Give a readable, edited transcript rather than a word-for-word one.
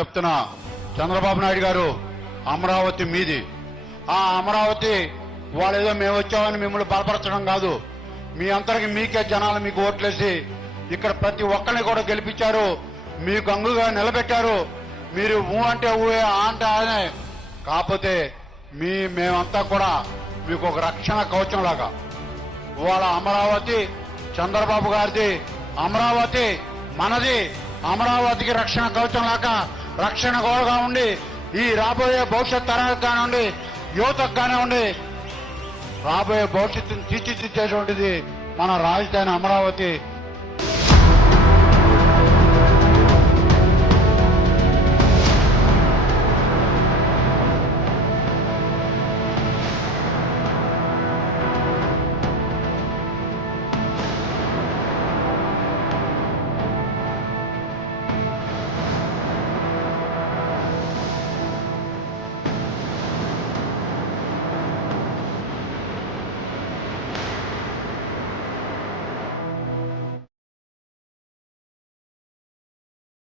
చెప్తున్నా, చంద్రబాబు నాయుడు గారు అమరావతి మీది. ఆ అమరావతి వాళ్ళేదో మేము వచ్చామని మిమ్మల్ని బలపరచడం కాదు. మీ అంతరికి మీకే జనాలు మీకు ఓట్లేసి ఇక్కడ ప్రతి ఒక్కరిని కూడా గెలిపించారు, మీకు అంగుగా నిలబెట్టారు. మీరు ఊ అంటే ఊహే, ఆ అంటే ఆనే. కాకపోతే మేమంతా కూడా మీకు ఒక రక్షణ కవచం లాగా. ఇవాళ అమరావతి చంద్రబాబు గారిది, అమరావతి మనది. అమరావతికి రక్షణ కవచం లాగా, రక్షణ గోడగా ఉండి ఈ రాబోయే భవిష్యత్ తరాలకు కానివ్వండి, యువతకు కానివ్వండి, రాబోయే భవిష్యత్తును తీర్చిదిద్దేటువంటిది మన రాజధాని అమరావతి.